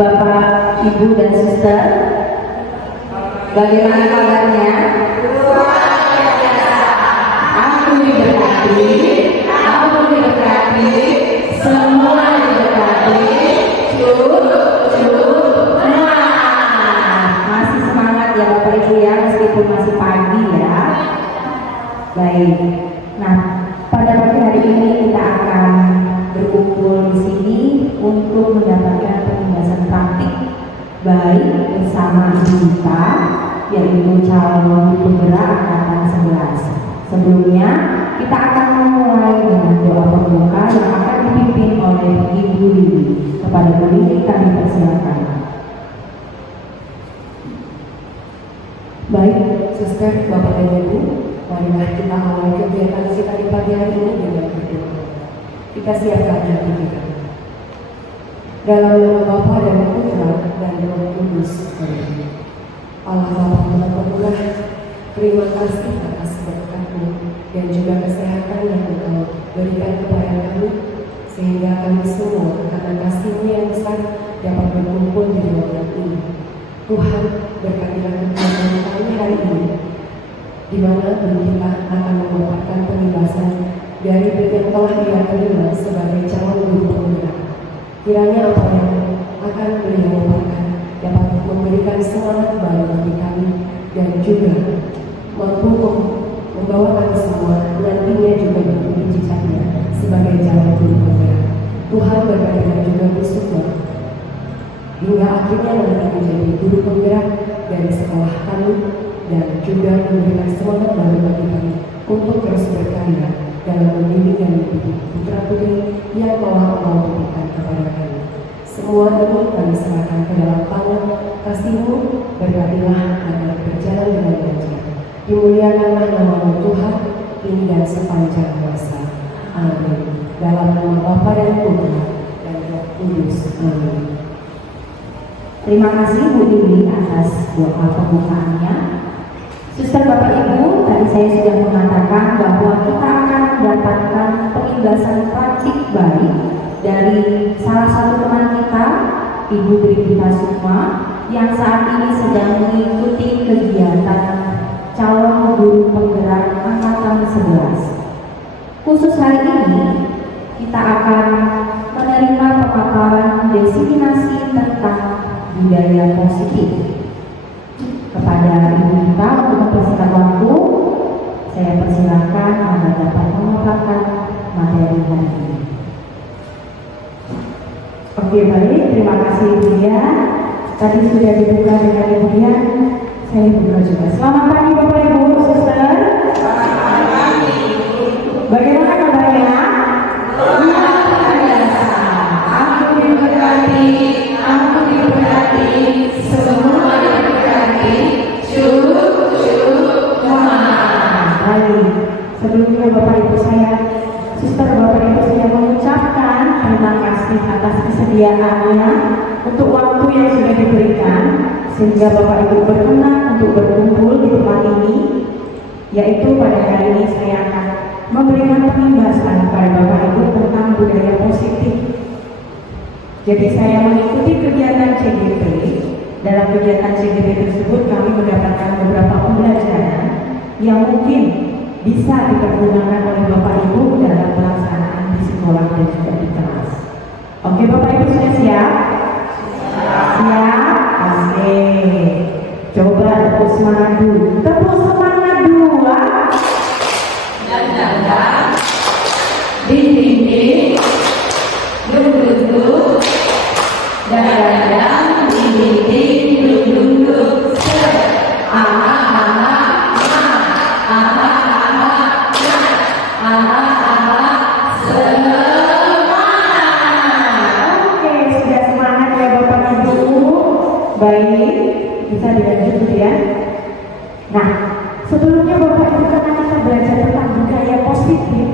Bapak, Ibu, dan Suster. Bagaimana kabarnya? Aku diberkati, semua diberkati. Masih semangat ya Bapak Ibu ya, meskipun masih pagi ya. Baik. Nah, pada pagi hari ini kita akan berkumpul di sini untuk mendapatkan penjelasan praktik baik bersama kita, yaitu calon penggerak angkatan 11. Sebelumnya kita akan memulai dengan doa pembuka yang akan dipimpin oleh Ibu Lili. Kepada Bu Lili kami persilakan. Baik, Suster, Bapak dan Ibu, marilah kita awali kegiatan kita di pagi hari ini dengan berdoa. Kita siapkan hati kita. Dalam nama Bapa dan Putra dan Roh Kudus. Amin. Allah Bapa Maha Pemurah, terima kasih atas berkat-Mu dan juga kesehatan yang Engkau berikan kepada kami, sehingga kami semua karena kasih-Mu yang besar dapat berkumpul di ruangan ini. Tuhan, berkatilah kegiatan kami hari ini, di mana kita akan mendapatkan pembebasan dari yang telah Dia terima sebagai calon guru penggerak. Kiranya apa yang akan beliau lakukan dapat memberikan semangat baru bagi kami dan juga mampu membawa kami semua nantinya juga mengikuti jejaknya sebagai calon guru penggerak. Tuhan berkatilah juga besok hingga akhirnya nanti menjadi guru penggerak dari sekolah kami dan juga memberikan semangat baru bagi kami untuk terus berkarya dalam mendidik dan mendidik putra-putri yang telah Engkau berikan kepada kami. Semua ini kami serahkan ke dalam tangan kasih-Mu, berkatilah agar berjalan dengan lancar. Dimuliakanlah nama-Mu Tuhan, kini dan sepanjang masa. Amin. Dalam nama Bapa dan Putra dan Roh Kudus. Amin. Terima kasih Bu Lili atas doa pembukaannya. Suster, Bapak Ibu, tadi saya sudah mengatakan bahwa kita akan mendapatkan penjelasan praktik baik dari salah satu teman kita, Ibu Brigita Sukma, yang saat ini sedang mengikuti kegiatan calon guru penggerak angkatan 11. Khusus hari ini kita akan menerima pemaparan definisi tentang budaya positif. Kepada Ibu kita untuk mempersingkat waktu, saya persilakan agar dapat memaparkan materi hari ini. Oke, baik, terima kasih Ibu ya. Tadi sudah dibuka dengan Ibu ya, saya buka juga. Selamat pagi Bapak Ibu, Suster. Selamat pagi. Bagaimana kabarnya? Aku diberkati, semua diberkati. Baik, sebelumnya Bapak Ibu saya, Suster, Bapak Ibu saya mengucapkan terima kasih atas kesediaannya untuk waktu yang sudah diberikan sehingga Bapak Ibu berkenan untuk berkumpul di tempat ini, yaitu pada hari ini saya akan memberikan pembahasan kepada Bapak Ibu tentang budaya positif. Jadi saya mengikuti kegiatan CGP. Dalam kegiatan CGP tersebut kami mendapatkan beberapa pembelajaran yang mungkin bisa dipergunakan oleh Bapak Ibu dalam pelaksanaan di sekolah dan juga di kelas. Oke Bapak Ibu sudah siap? Siap? Oke. Coba tepuk semangat dulu. Tepuk semangat dua. Dan dinding, duduk, dan dinding, duduk. Baik, bisa dilanjut ya. Nah, sebelumnya Bapak Ibu karena kita belajar tentang budaya positif.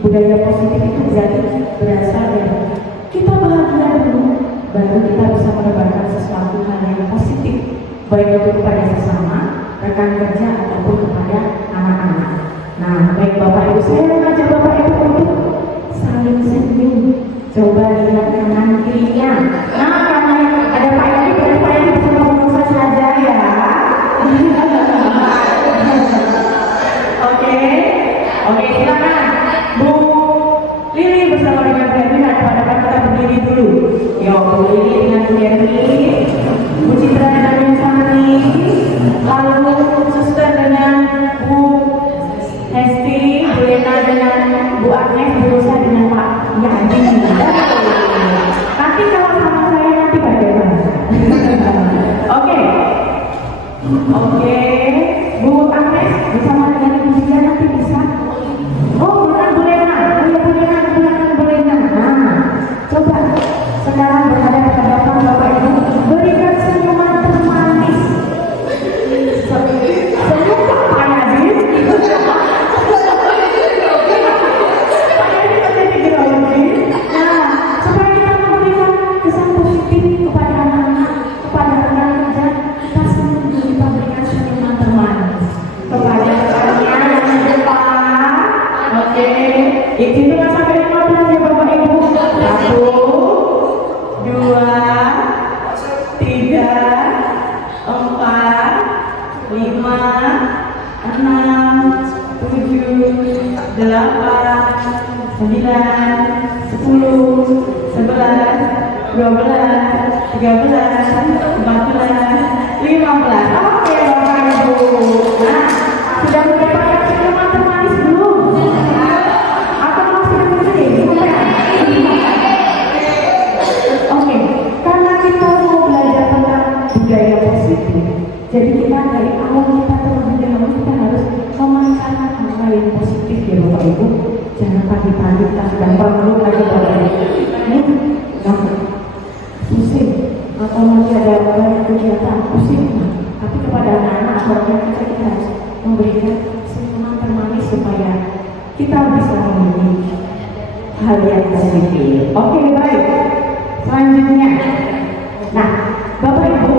Budaya positif itu berasal dari kita bahagia dulu, baru kita bisa menebarkan sesuatu hal yang positif, baik itu kepada sesama, rekan kerja ataupun kepada anak-anak. Nah, baik Bapak Ibu, saya mengajak Bapak Ibu untuk saling senyum. Coba lihat kanan kirinya. Nah, karena ada Oke, Bu Agnes bersama dengan Ibu Zia nanti bisa. Oh, boleh nak. Nah, coba sekarang berhadap ke depan Bapak Ibu, berikan senyuman termanis. Senyum Pak Yadin. Nah, supaya kita memberikan kesan positif kepada anak-anak, kepada rekan kerja, kita berikan senyuman termanis kepada rekannya yang di depan. Oke, itu sampai 15 ya Bapak Ibu. 1, 2, 3, 4, 5, 6, 7, 8, 9, 10, 11, 12, 13, 14, 15. Oke Bapak Ibu. Nah, sudah mendapatkan senyuman termanis belum? Atau masih sedih? Oke, karena kita mau belajar tentang budaya positif, jadi kita dari awal kita terlebih dahulu kita harus memancarkan hal yang positif ya Bapak Ibu. Jangan pagi-pagi kita sudah perlu lagi Bapak Ibu. Nah, pusing atau masih ada banyak kegiatan pusing, tapi kepada anak-anak atau kita harus memberikan senyuman termanis supaya kita bisa memiliki hal yang positif. Oke, baik. Selanjutnya, nah, Bapak Ibu,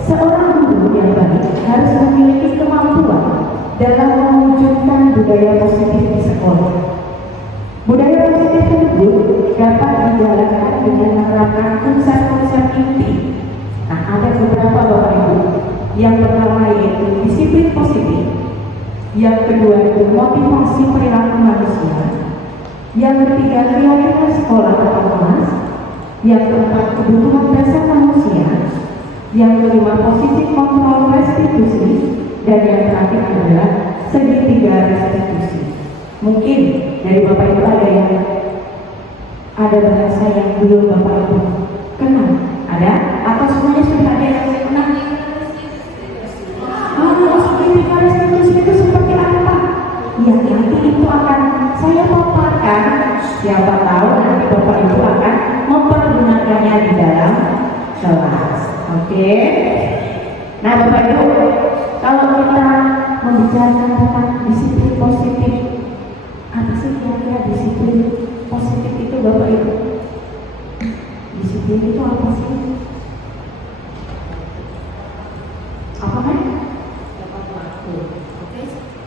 seorang guru yang baik harus memiliki kemampuan dalam mewujudkan budaya positif di sekolah. Budaya positif tersebut dapat dijalankan dengan menerapkan konsep-konsep inti. Nah, ada beberapa Bapak Ibu. Yang pertama yaitu disiplin positif. Yang kedua itu motivasi perilaku manusia. Yang ketiga kreativitas sekolah atau kelas. Yang keempat kebutuhan dasar manusia. Yang kelima positif kontrol restitusi. Dan yang terakhir adalah segitiga restitusi. Mungkin dari Bapak Ibu ada bahasa yang belum Bapak Ibu kenal, ada? Atau semuanya sudah ada yang kenal? Segitiga restitusi itu seperti apa? Ya, nanti itu akan saya paparkan. Siapa tahu nanti Bapak Ibu akan mempergunakannya di dalam kelas. Oke? Nah Bapak Ibu, kalau kita membicarakan tentang disiplin positif, apa sih kira-kira disiplin positif itu Bapak Ibu? Disiplin itu apa sih? Apa kan? Tepat waktu. Oke.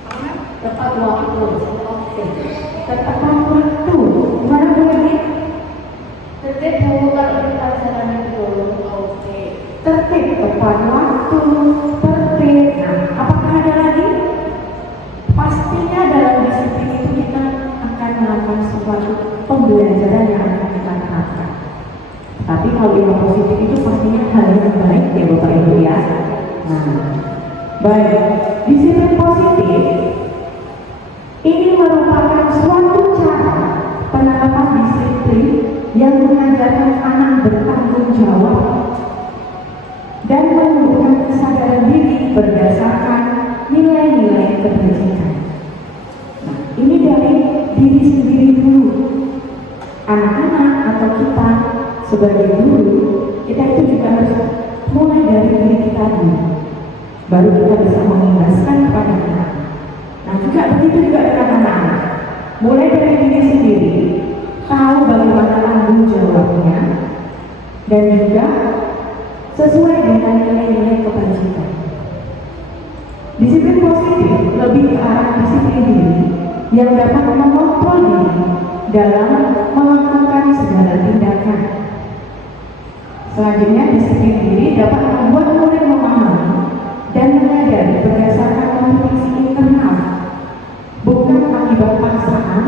Apa? Tepat waktu. Oke. Tepat waktu. Gimana Bu ini? Tertib Bu kalau kita jalannya dulu. Oke. Tertib, tepat waktu, tertib. Nah, apakah ada lagi? Pastinya dalam disiplin itu kita akan melakukan sesuatu pembelajaran yang akan kita terapkan. Tapi kalau yang positif itu pastinya hal yang baik ya Bapak Ibu ya. Nah, baik. Disiplin positif ini merupakan suatu cara penerapan disiplin yang mengajarkan anak bertanggung jawab dan menumbuhkan kesadaran diri berdasarkan nilai-nilai kebajikan. Nah, ini dari diri sendiri dulu. Anak-anak atau kita sebagai guru, kita itu juga harus mulai dari diri kita dulu. Baru kita bisa mengimbaskan kepada anak. Nah, juga begitu juga dengan anak-anak. Mulai dari diri sendiri, tahu bagaimana tanggung jawabnya, dan juga sesuai dengan nilai-nilai kebajikan. Disiplin positif lebih ke arah disiplin diri yang dapat mengontrol diri dalam melakukan segala tindakan. Selanjutnya, disiplin diri dapat membuat murid memahami dan menyadari berdasarkan motivasi internal, bukan akibat paksaan,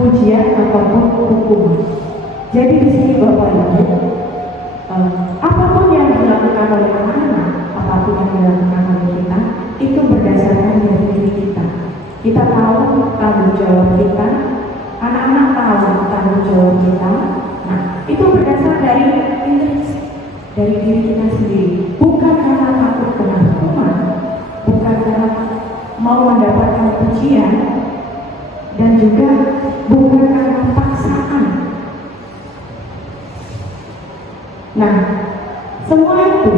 pujian ataupun hukuman. Jadi di sini Bapak Ibu, apapun yang dilakukan oleh anak-anak, apapun yang dilakukan oleh kita, itu berdasarkan dari diri kita. Kita tahu tanggung jawab kita, anak-anak tahu tanggung jawab kita. Nah, itu berdasar dari intrinsik dari diri kita sendiri, bukan karena takut kena hukuman, pujian dan juga bukan karena paksaan. Nah, semua itu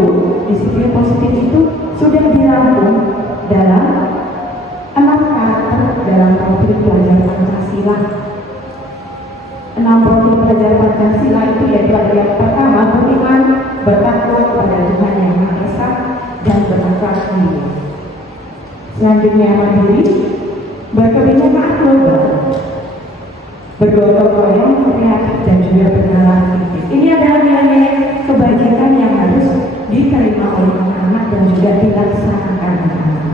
disiplin positif itu sudah dirangkum dalam 6 karakter dalam profil pelajar Pancasila. 6 profil pelajar Pancasila itu yaitu ada yang pertama, beriman, bertakwa kepada Tuhan Yang Maha Esa dan berakhlak mulia. Selanjutnya mandiri, berkebinekaan global, bergotong royong, kreatif dan juga bernalar kritis. Ini adalah nilai kebajikan yang harus diterima oleh anak-anak dan juga dilaksanakan anak-anak.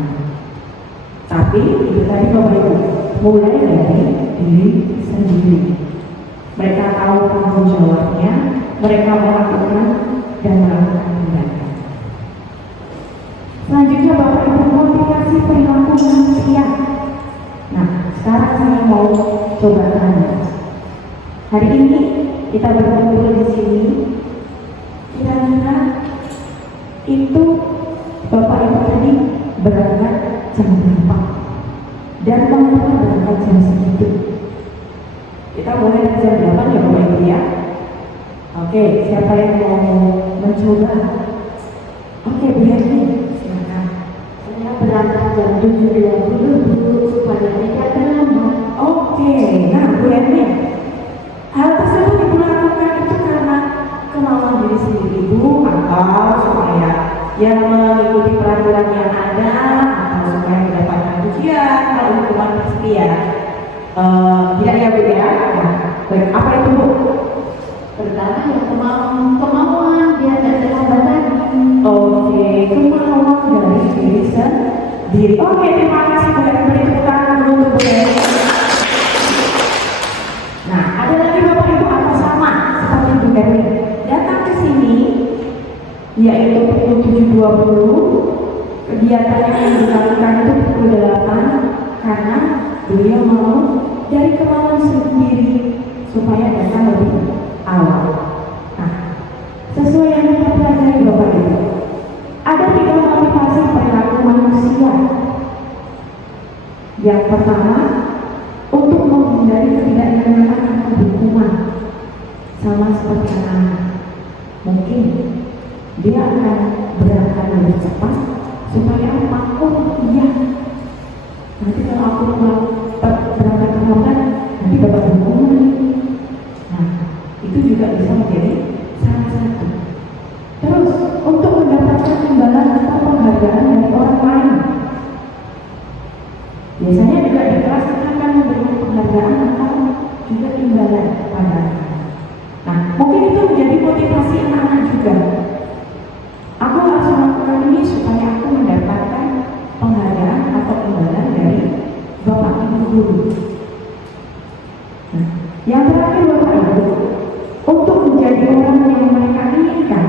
Tapi itu tadi Bapak Ibu, mulai dari diri sendiri. Mereka tahu tanggung jawabnya, mereka melakukan dan melakukan tindakan. Selanjutnya Bapak Ibu, motivasi perilaku manusia. Nah, sekarang saya mau coba tanya. Hari ini kita berkumpul di sini. Kira-kira itu Bapak Ibu tadi berangkat jam berapa? Dan mengapa berangkat jam segitu? Kita mulai dari jam 8 ya Bapak Ibu ya. Oke, siapa yang mau mencoba? Oke, Bu Yasmin, silakan. Saya berangkat jam 7.20 supaya tidak terlambat. Oke, nah Bu Yasmin, hal tersebut Ibu lakukan itu karena kemauan diri sendiri Ibu atau supaya yang mengikuti peraturan yang ada atau supaya mendapatkan pujian kalau hukuman pasti ya tidak ya Bu ya. Nah, baik, apa itu Bu? Pertama yang kemauan biar tidak terlambat lagi. Oke, kemauan dari diri sendiri. Oke, terima kasih Bu Yasmin, beri tepuk tangan untuk Bu Yasmin. Nah, ada lagi Bapak Ibu atau sama seperti Bu Yasmin datang ke sini yaitu pukul 7.20, kegiatannya yang dilakukan itu pukul 8 karena beliau mau dari kemauan sendiri supaya datang lebih awal. Nah, sesuai yang kita pelajari Bapak Ibu, ada 3 motivasi perilaku manusia. Yang pertama, untuk menghindari ketidaknyamanan atau hukuman, sama seperti anak-anak. Mungkin dia akan berangkat lebih cepat supaya apa? Oh iya, nanti kalau aku berangkat terlambat nanti dapat hukuman. Nah, itu juga bisa menjadi salah satu. Terus untuk mendapatkan imbalan atau penghargaan dari orang lain, biasanya juga di kelas kita akan memberikan penghargaan atau juga imbalan pada anak. Nah, mungkin itu menjadi motivasi anak-anak juga. Aku harus melakukan ini supaya aku mendapatkan penghargaan atau imbalan dari Bapak Ibu guru. Nah, yang terakhir Bapak Ibu, untuk menjadi orang yang mereka inginkan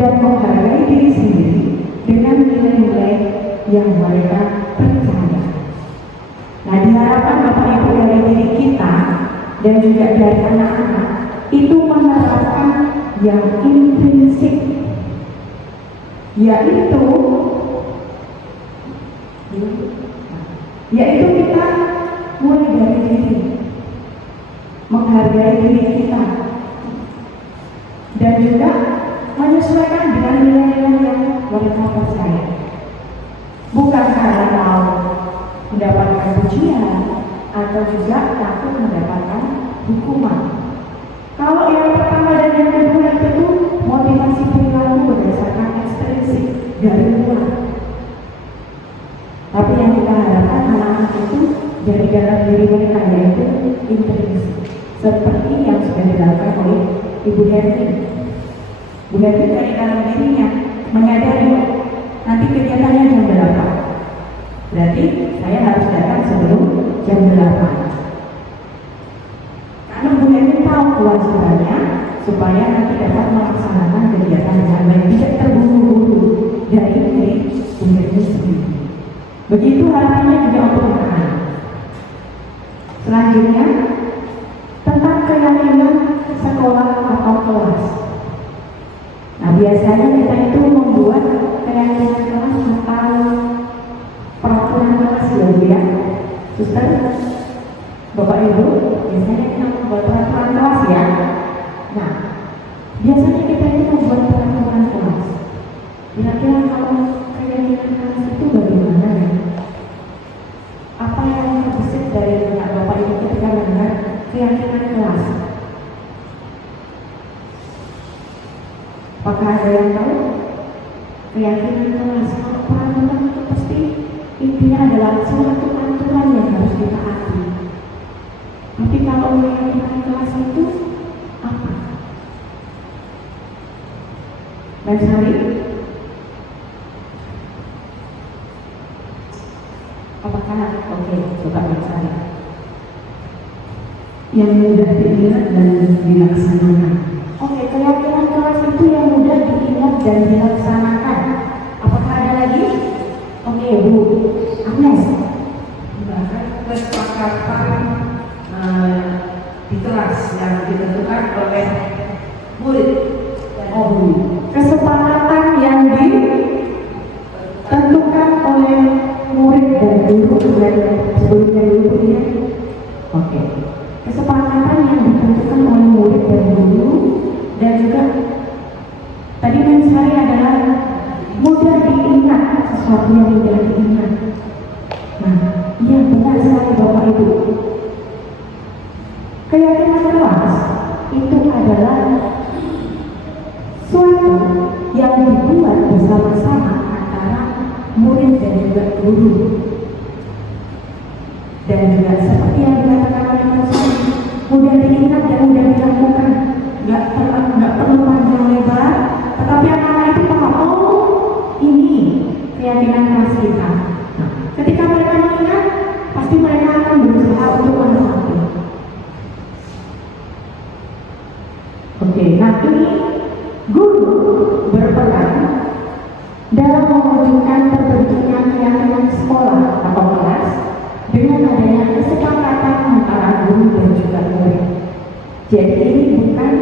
dan menghargai diri sendiri dengan nilai-nilai yang mereka percaya. Nah, diharapkan Bapak Ibu dari diri kita dan juga dari anak-anak itu menerapkan yang intrinsik, yaitu kita mulai dari diri, menghargai diri kita, dan juga menyesuaikan dengan nilai-nilai yang mereka percaya. Bukan karena mau mendapatkan pujian atau juga takut mendapatkan hukuman. Kalau yang pertama dan yang kedua itu motivasi perilaku berdasarkan ekstrinsik dari luar. Tapi yang kita harapkan anak-anak itu dari dalam diri mereka yaitu intrinsik, seperti yang sudah dilakukan oleh Ibu Herti. Bu Herti dari dalam dirinya menyadari nanti kegiatannya jam berapa. Berarti saya harus datang sebelum jam 8. Karena Bu Herti tahu kewajibannya supaya nanti dapat melaksanakan kegiatan dengan baik, tidak terburu-buru dari diri Bu Herti sendiri. Begitu harapannya juga untuk anak-anak. Selanjutnya tentang keyakinan sekolah atau kelas. Nah, biasanya kita itu membuat keyakinan kelas atau peraturan kelas ya. Suster, Bapak Ibu, biasanya kita membuat peraturan kelas ya. Nah, biasanya kita itu membuat peraturan kelas. Kira-kira kalau keyakinan kelas itu bagaimana ya? Apa yang terbesit dari benak Bapak Ibu ketika mendengar keyakinan kelas? Apakah ada yang tahu? Keyakinan kelas, kalau peraturan itu pasti intinya adalah suatu aturan yang harus ditaati. Tapi kalau keyakinan kelas itu apa? Dan Sari? Apakah? Oke, coba Sari. Yang mudah diingat dan dilaksanakan. Oke, keyakinan kelas itu yang mudah diingat dan dilaksanakan. Apakah ada lagi? Oke, Bu Agnes. Bahkan kesepakatan di kelas yang ditentukan oleh murid dan guru. Kesepakatan yang ditentukan oleh murid dan guru dan sebelumnya dulu ya. Oke. Kesepakatan yang ditentukan oleh murid dan guru dan juga tadi mengenai adalah mudah diingat, sesuatu yang mudah diingat. Nah, iya benar sekali Bapak Ibu. Keyakinan kelas itu adalah suatu yang dibuat bersama-sama antara murid dan juga guru. Dan juga seperti yang dikatakan oleh Mas, mudah diingat dan mudah dilakukan. Nggak perlu panjang lebar, tetapi anak-anak itu paham, oh ini keyakinan kelas kita. Nah, ketika mereka mengingat, pasti mereka akan berusaha untuk menepati. Oke, nah ini guru berperan dalam mewujudkan terbentuknya keyakinan sekolah atau kelas dengan adanya kesepakatan antara guru dan juga murid. Jadi ini bukan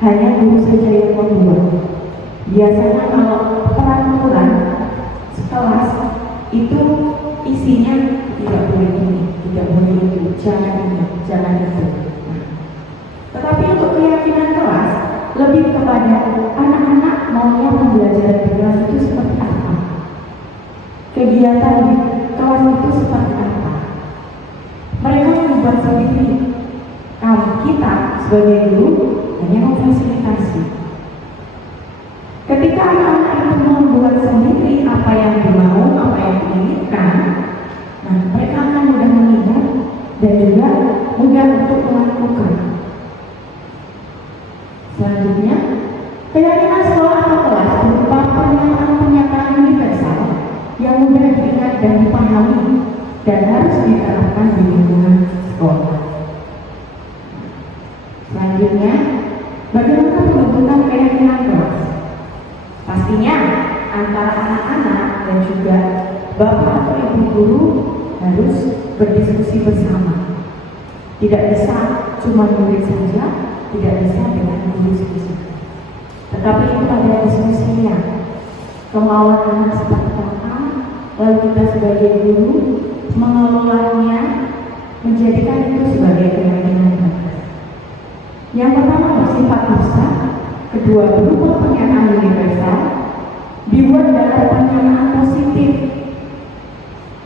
hanya guru saja yang membuat. Biasanya kalau peraturan kelas itu isinya tidak boleh ini, tidak boleh itu, jangan ini, jangan itu. Nah, tetapi untuk keyakinan kelas lebih kepada anak-anak maunya pembelajaran di kelas itu seperti apa, kegiatan di kelas itu seperti apa. Mereka membuat sendiri. Kita sebagai guru hanya memfasilitasi. Ketika anak-anak itu membuat sendiri apa yang dimau, apa yang diinginkan, nah mereka akan mudah mengingat dan juga mudah untuk melakukan. Selanjutnya, keyakinan sekolah atau kelas berupa pernyataan-pernyataan universal yang mudah diingat dan dipahami dan harus diterapkan di lingkungan sekolah. Selanjutnya, bagaimana pembentukan keyakinan kelas? Pastinya antara anak-anak dan juga bapak atau ibu guru harus berdiskusi bersama. Tidak bisa cuma murid saja, tidak bisa dengan guru saja. Tetapi itu ada diskusinya. Kemauan anak seperti apa, lalu kita sebagai guru mengelolanya, menjadikan itu sebagai keyakinan kelas. Yang pertama bersifat besar, kedua berupa pernyataan universal, dibuat dalam pernyataan positif.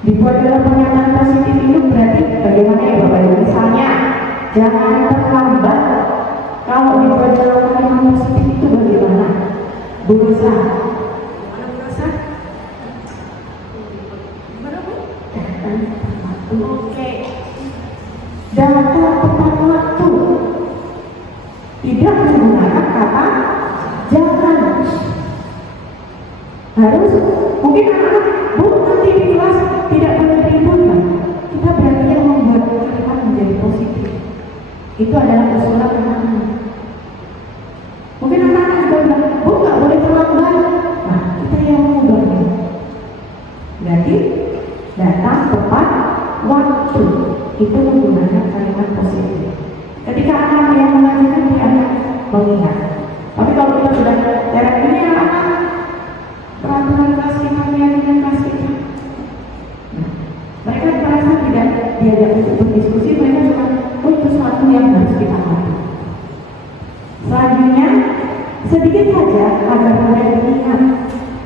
Dibuat dalam pernyataan positif itu berarti bagaimana ya Bapak Ibu? Misalnya, jangan terlambat. Kalau dibuat dalam pernyataan positif itu bagaimana? Berusaha. Oke. Datang tepat waktu. Tidak menggunakan kata jangan. Harus mungkin anak-anak bu nanti di kelas tidak boleh ribut kan? Kita berarti yang membuat kalimat menjadi positif. Itu adalah usulan anak-anak. Mungkin anak-anak juga bilang bu nggak boleh terlambat. Nah kita yang mengubahnya. Berarti datang tepat waktu itu menggunakan kalimat positif. Ketika anak yang mengajarkan dia akan mengingat. Tapi kalau kita sudah darat ini anak-anak peraturan kelas kita, keyakinan kelas kita, nah, mereka merasa tidak Sedikit saja agar mudah diingat,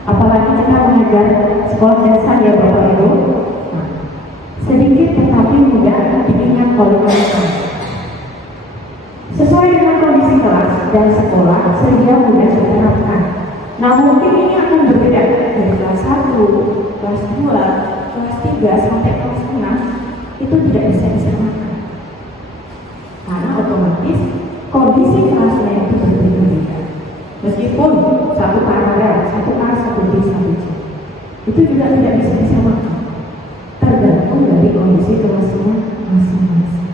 apalagi kita mengajar sekolah dasar ya Bapak Ibu. Nah, sedikit tetapi mudah diingat oleh mereka. Sesuai dengan kondisi kelas dan sekolah sehingga mudah diterapkan. Nah mungkin ini akan berbeda dari kelas 1, kelas 2, kelas 3 sampai kelas 6 itu tidak bisa disamakan. Karena otomatis kondisi kelasnya itu berbeda. Meskipun satu paralel, satu A, satu B, satu C, itu juga tidak bisa disamakan. Tergantung dari kondisi kelasnya masing-masing.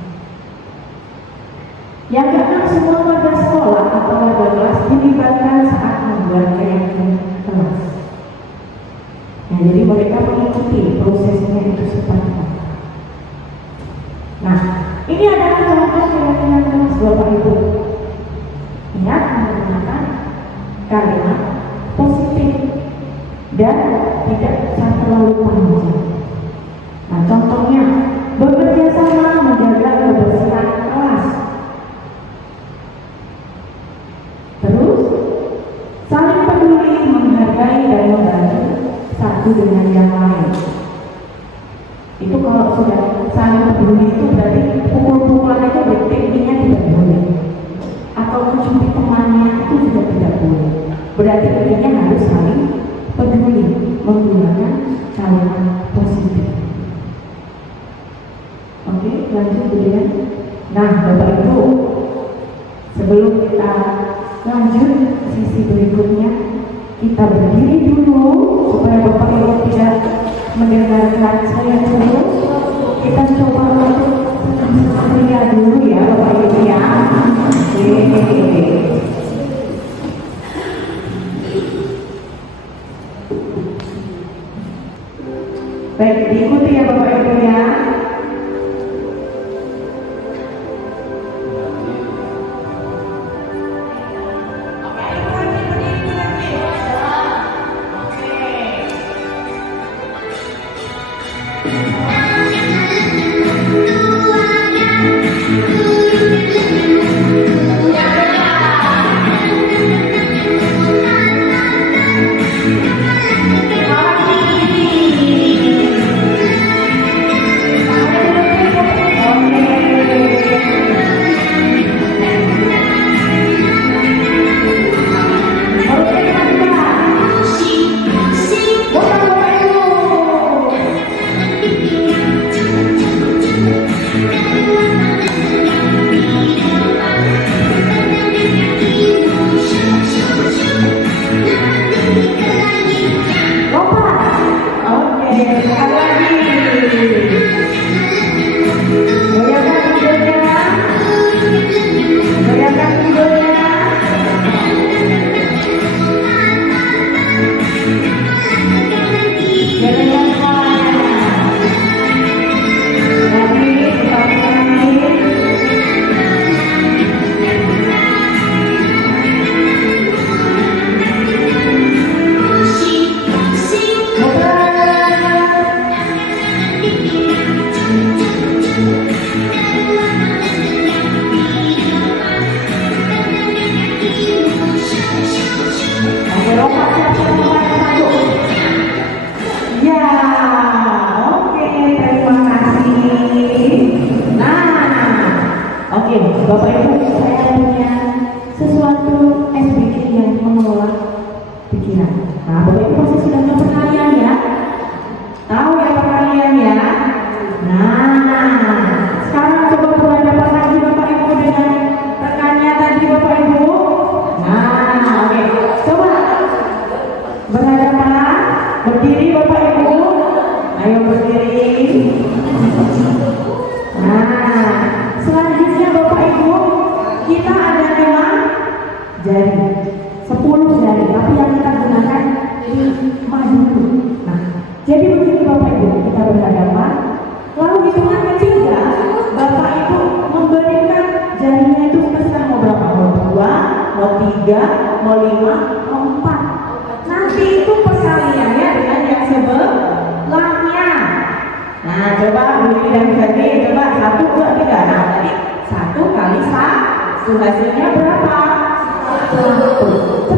Yang keenam, semua warga sekolah atau warga kelas dilibatkan saat membuat ranking kelas. Nah, jadi mereka mengikuti prosesnya itu seperti apa. Nah, ini adalah contoh keyakinan kelas Bapak Ibu. Ingat menggunakan kalimat positif dan tidak terlalu panjang. Nah, contohnya bekerja sama menjaga kebersihan kelas. Terus saling peduli, menghargai dan membantu satu dengan yang lain. Itu kalau sudah saling peduli itu berarti pukul-pukulan itu intinya tidak boleh. Atau mencuri temannya itu juga tidak boleh. Berarti intinya harus saling peduli, menggunakan kalimat positif. Oke, lanjut kemudian. Nah, Bapak Ibu, sebelum kita lanjut ke sisi berikutnya, kita berdiri dulu supaya Bapak Ibu tidak mendengarkan saya terus. Kita coba untuk lihat dulu ya Bapak Ibu ya. Baik, diikuti ya Bapak Ibu ya. Bapak Ibu, saya punya sesuatu SBK yang menolak pikiran. Nah, Bapak Ibu pasti sudah tahu perkalian ya. Tahu ya perkalian ya. Nah, sekarang coba berhadapan lagi Bapak Ibu dengan rekannya tadi Bapak Ibu. Nah, oke. Coba berhadapan, berdiri Bapak Ibu. Ayo berdiri. Nah, selanjutnya Bapak Ibu, kita ada 5 jari, 10 jari, tapi yang kita gunakan 5 dulu. Nah, jadi begini Bapak Ibu, kita berhadapan, lalu hitungan ketiga, Bapak Ibu memberikan jarinya itu terserah mau berapa, mau 2, mau 3, mau 5, mau 4. Nanti itu perkaliannya dengan yang sebelahnya. Nah, coba berdiri dan berdiri, coba 1, 2, 3. Nah, tadi 1 kali 1 hasilnya berapa? 1.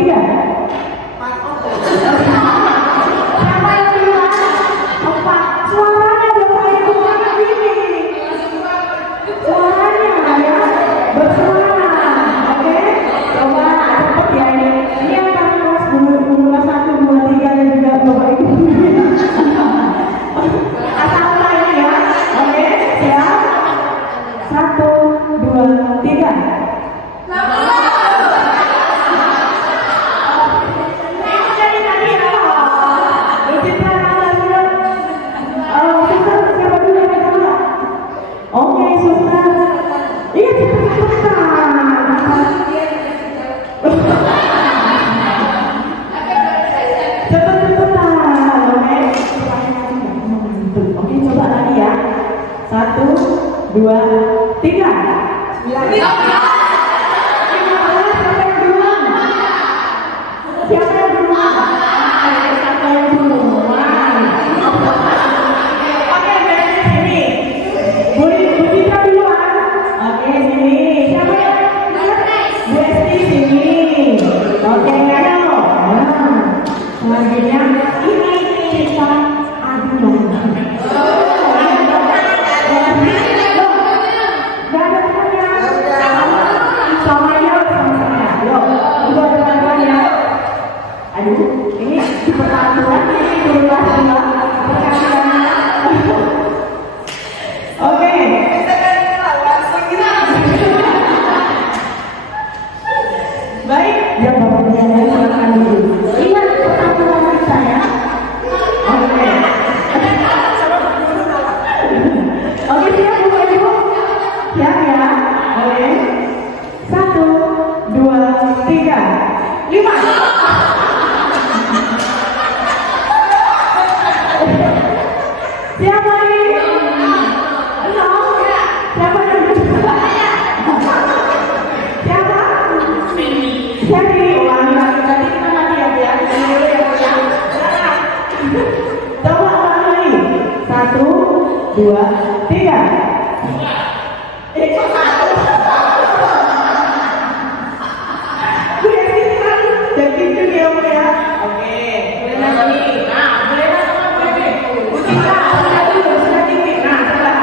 tiga. Siapa yang duluan? Empat. Suaranya Bapak Ibu kayak gini. Suaranya ya bersuara. Oke, coba cepet ya ini. Ini akan kelas dulu 1, 2, 3 dan juga Bapak Ibu. Asal mulai ya. Oke, siap. 1, 2, 3. Oke, suster. Iya, cepat-cepat. Oke, coba lagi ya. 1, 2, 3. Siapa yang duluan? Siapa yang duluan? Siapa yang duluan? Oke, berarti sini. Bu Citra duluan. Oke, sini. Siapa yang? Bu Esti sini. Oke, ayo. Nah, selanjutnya ini kita adu domba. Gak ada temannya. Sama ya, sama saya. Yuk, juga ada teman ya. Aduh, ini di peraturan ini berubah semua. Oke. Baik, ya Bapak Ibu silakan dulu. Ingat peraturan kita ya. Oke. Oke, siap Bapak Ibu. Siap ya. Oke. 1, 2, 3, 5. Siapa ini? Siapa yang siapa? Sherry. Nanti kita mati ya. Coba ulangi. 1, 2, 3. Jadi itu dia ya. Oke. Boleh lagi. Nah, boleh lagi. Kita sudah tinggi. Nah, coba.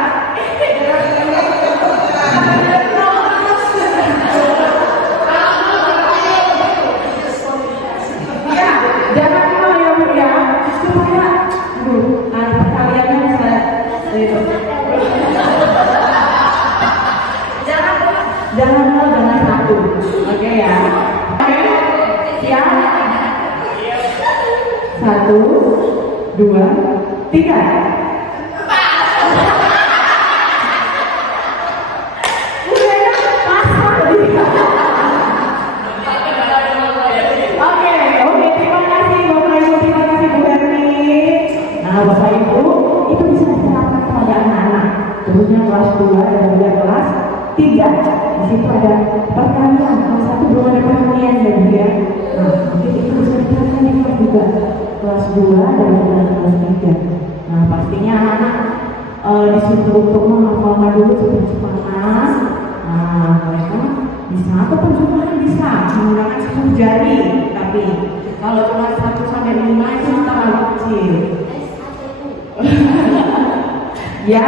Ya, jangan mau ya Bu ya. Supaya perkaliannya bisa itu. Jangan satu. Oke ya. Oke. Siap. 1, 2, 3. Oke, terima kasih Bapak Ibu, terima kasih Bu Herni. Nah, Bapak Ibu, itu bisa diterapkan kepada anak-anak, khususnya kelas 2 dan juga kelas 3. Di situ ada perkalian, kelas 1 belum ada perkalian dan dia. Nah, mungkin itu bisa diterapkan di kelas juga kelas 2 dan juga kelas 3. Nah, pastinya anak-anak disuruh untuk menghafalkan dulu sepanjang. Nah, mereka bisa ataupun juga bisa menggunakan 10 jari, tapi kalau cuma 1 sampai 5 itu terlalu kecil. Ya,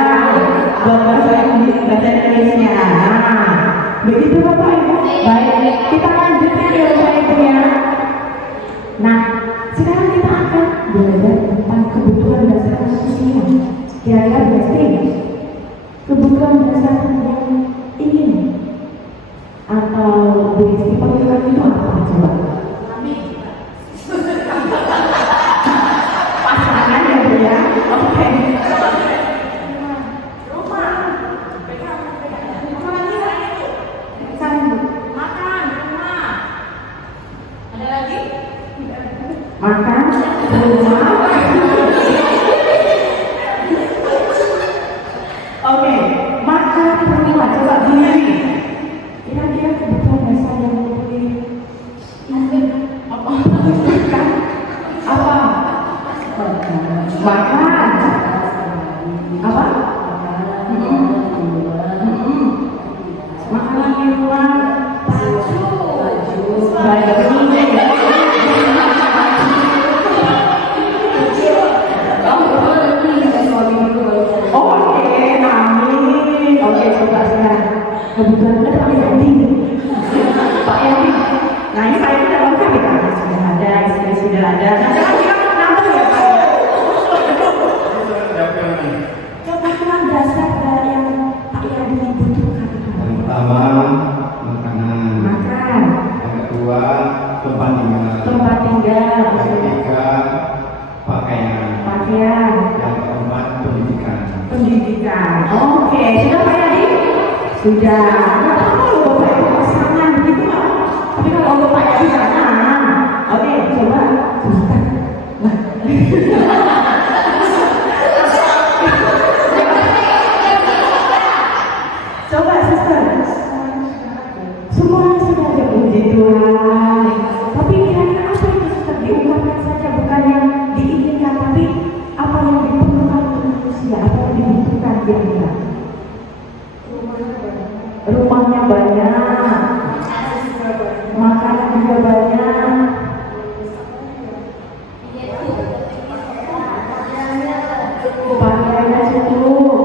bahasa Indonesia. Nah, begitu Bapak Ibu. Baik, kita lanjutkan ya Bapak Ibu ya. Nah, sekarang kita akan belajar tentang kebutuhan dasar manusia. Kira-kira berarti kebutuhan dasar yang ingin atau berisi pemikiran itu apa coba? Pasangan ya Bu ya. Oke. Makan, rumah. Oke, makan, rumah. Coba gini nih. Kira-kira kebutuhan dasar yang boleh apa? Apa? Makan. Apa? Makanan di luar. Baju. tempat tinggal. Tempat tinggal. Yang ketiga, pakaian. Pakaian. Yang keempat, pendidikan. Pendidikan. Oke, sudah Pak Yadi? Sudah. Nggak apa-apa loh Bapak Ibu pasangan gitu Pak. Tapi kalau Bapak Yadi jangan. Oke, coba. Sebentar. Nah. Coba suster. Semuanya sudah ada puji Tuhan. Tapi kira-kira apa itu suster diungkapkan saja, bukan yang diinginkan, tapi apa yang diperlukan untuk manusia, apa yang dibutuhkan kira-kira. Rumahnya banyak, makanan juga banyak, pakaiannya cukup.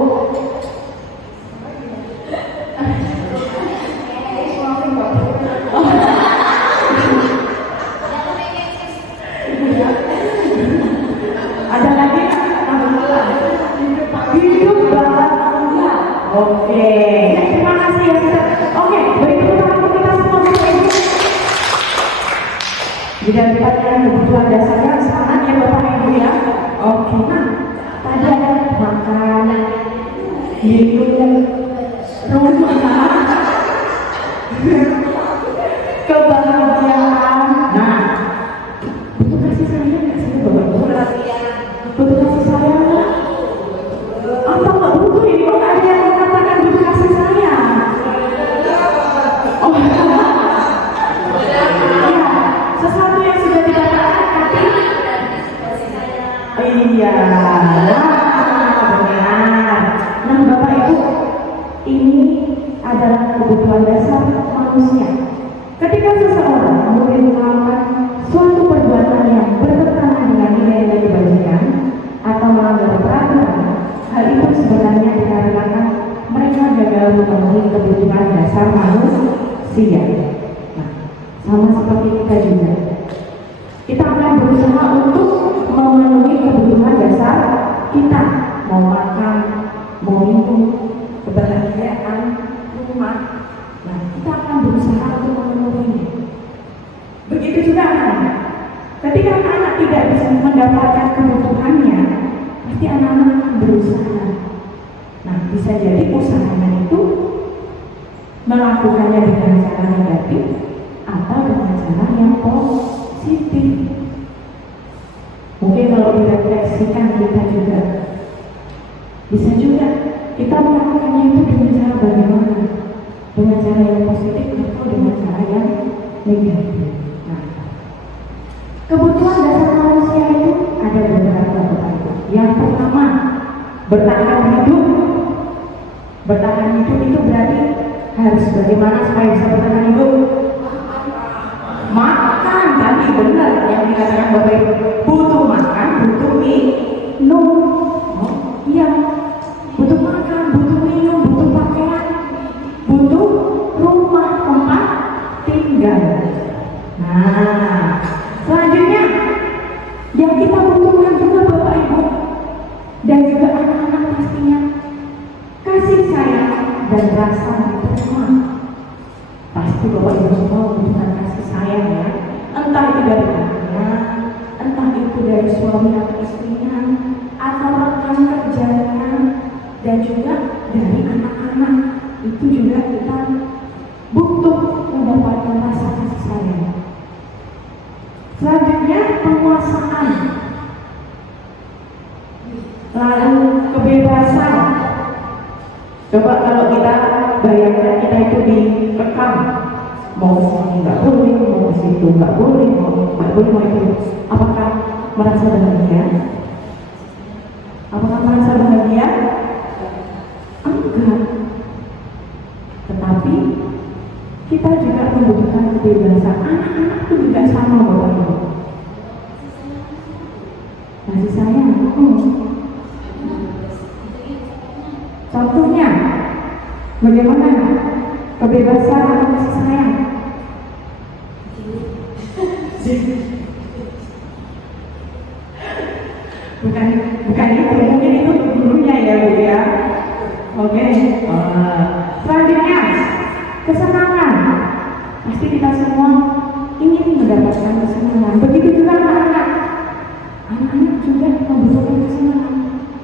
Ada lagi hidup bahagia. Oke, terima kasih ya Ustaz. Oke, beri tepuk tangan untuk kita semua. Jika kita lihat kebutuhan dasarnya semangat ya Bapak Ibu ya. Oke, nah tadi ada makanan, hidup, rumah, kebahagiaan. Nah, butuh kasih sayang nggak sih Bapak Ibu? Butuh kasih sayang nggak? Apa nggak butuh ini? Kok ada yang mengatakan butuh kasih sayang? Oh, ya, sesuatu yang sudah dikatakan tapi iya, benar. Nah Bapak Ibu, ini adalah kebutuhan dasar manusia. Ketika seseorang mulai melakukan suatu perbuatan yang bertentangan dengan nilai-nilai kebajikan atau melanggar peraturan, hal itu sebenarnya dikarenakan mereka gagal memenuhi kebutuhan dasar manusia. Nah, sama seperti kita juga. Kita akan berusaha untuk memenuhi kebutuhan dasar kita, mau makan, mau minum, kebahagiaan, rumah. Nah, kita akan berusaha untuk memenuhinya. Begitu juga anak-anak. Ketika anak tidak bisa mendapatkan kebutuhannya, pasti anak-anak akan berusaha. Nah, bisa jadi usahanya itu melakukannya dengan cara negatif atau dengan cara yang positif. Mungkin kalau direfleksikan kita juga bisa juga kita melakukannya itu dengan cara bagaimana? Dengan cara yang positif atau dengan cara yang negatif. Nah, kebutuhan dasar manusia itu ada beberapa. Yang pertama, bertahan hidup. Bertahan hidup itu berarti harus bagaimana supaya bisa bertahan hidup? Makan, tadi benar yang dikatakan Bapak Ibu. Butuh makan, butuh minum. Oh, iya, butuh makan, butuh minum, butuh pakaian, butuh rumah, tempat tinggal. Nah, selanjutnya yang kita butuhkan juga Bapak Ibu dan juga anak-anak pastinya kasih sayang dan rasa terima. Pasti Bapak Ibu semua membutuhkan kasih sayang ya. Entah itu dari anaknya, entah itu dari suami atau istrinya, atau rekan kerjanya, dan juga dari anak-anak. Itu juga kita butuh mendapatkan rasa kasih sayang. Selanjutnya penguasaan, lalu kebebasan. Coba kalau kita bayangkan kita itu dikekang, mau sini nggak boleh, mau situ nggak boleh, mau itu. Apakah merasa bahagia? Apakah merasa bahagia? Enggak. Tetapi kita juga membutuhkan kebebasan. Anak-anak itu juga sama Bapak Ibu. Kasih sayang. Contohnya, bagaimana kebebasan atau kasih sayang? Bukan itu, mungkin itu gurunya ya Bu ya. Oke. Selanjutnya, kesenangan. Pasti kita semua ingin mendapatkan mendapatkan kesenangan. Begitu juga anak-anak. Anak-anak juga membutuhkan kesenangan.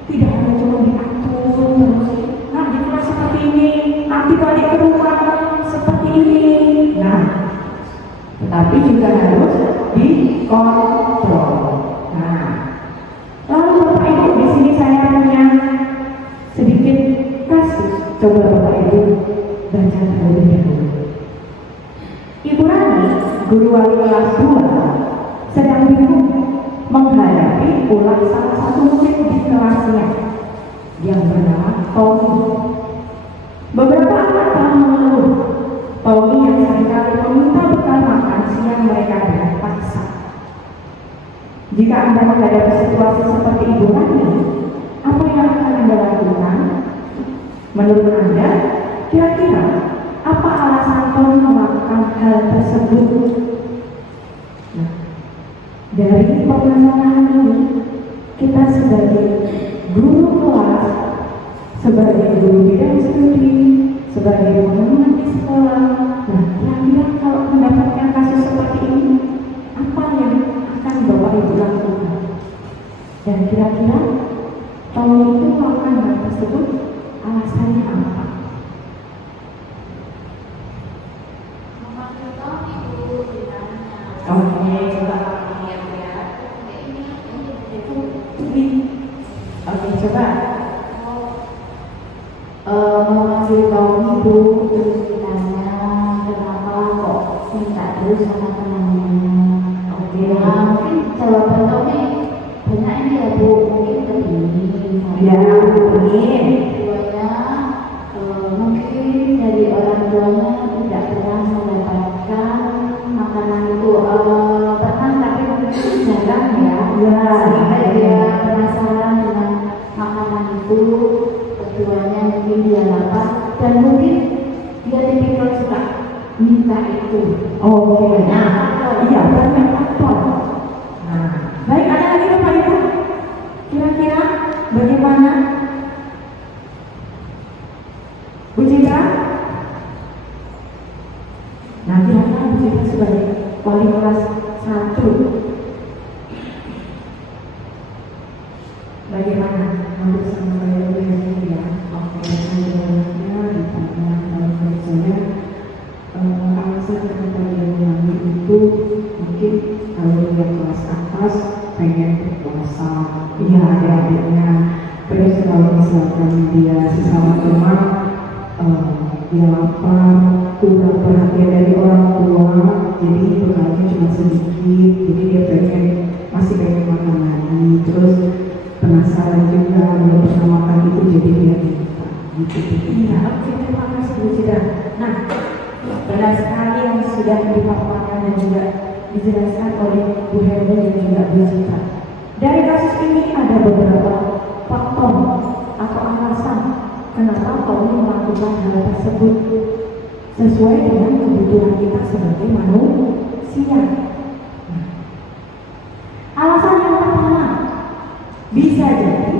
Tidak hanya cuma diatur terus. Nah, di kelas seperti ini, nanti balik ke rumah seperti ini. Nah, tetapi juga harus dikontrol. Nah, lalu Bapak Ibu, di sini saya punya sedikit kasus. Coba Bapak Ibu baca terlebih dahulu. Ibu Rani, guru wali kelas 2, sedang bingung menghadapi ulah salah satu murid di kelasnya yang bernama Tommy. Beberapa anak telah mengeluh Tommy yang seringkali meminta bekal makan siang mereka dengan paksa. Jika Anda menghadapi situasi seperti Ibu Rani, apa yang akan Anda lakukan? Menurut Anda, kira-kira apa alasan Tommy melakukan hal tersebut? Nah, dari permasalahan ini, kita sebagai guru kelas, sebagai guru bidang studi, sebagai pengamat di sekolah, nah kira-kira kalau mendapatkan kasus seperti ini, apa yang akan Bapak Ibu lakukan? Dan kira-kira Tommy itu melakukan hal tersebut, alasannya apa? Oke, coba coba Memanggil Tommy Bu, terus ditanya kenapa kok minta terus sama teman-temannya. Oke, mungkin jawaban Tommy banyak ini ya Bu, mungkin begini. ya, mungkin Tuanya mungkin dari orang tuanya tidak pernah mendapatkan makanan itu pernah tapi mungkin jarang ya, sehingga dia penasaran dengan makanan itu. Keduanya mungkin dia lapar dan mungkin dia tipikal suka minta itu. oke, nah, iya, banyak faktor. Nah, baik, ada lagi Bapak Ibu? Kira-kira bagaimana? Bu Citra? Nah, kira-kira Bu Citra sebagai wali kelas 1, bagaimana? Hampir sama kayak ini ya. Oke, sebenarnya ditanya menurut saya alasan kenapa dia mengambil itu mungkin kalau dia kelas atas pengen berpuasa, iya adik-adiknya. Terus kalau misalkan dia sesama teman, dia lapar, kurang perhatian dari orang tua, jadi bekalnya cuma sedikit, jadi dia masih pengen makan lagi. Terus penasaran juga belum pernah makan itu, jadi dia minta gitu. Iya, oke, terima kasih Bu Citra. Nah, benar sekali yang sudah dipaparkan dan juga dijelaskan oleh Bu Herda dan juga Bu Citra. Dari kasus ini ada beberapa faktor atau alasan kenapa Tommy melakukan hal tersebut sesuai dengan kebutuhan kita sebagai manusia. Nah, alasan yang pertama, bisa jadi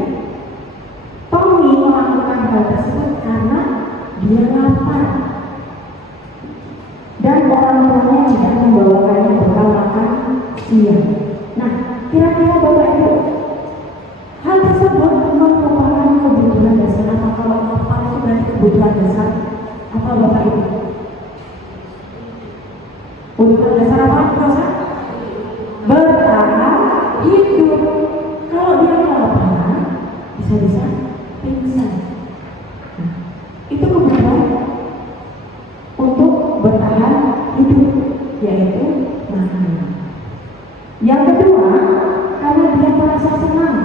Tommy melakukan hal tersebut karena dia lapar dan orang tuanya tidak membawakannya bekal makan siang. Nah, kira-kira Bapak Ibu, hal tersebut merupakan kebutuhan dasar apa? Kalau lapar itu berarti kebutuhan dasar apa Bapak Ibu? Kebutuhan dasar apa? Proses bertahan hidup. Kalau dia kelaparan, bisa-bisa pingsan. Nah, itu kebutuhan untuk bertahan hidup, yaitu makanan. Yang kedua, karena dia merasa senang,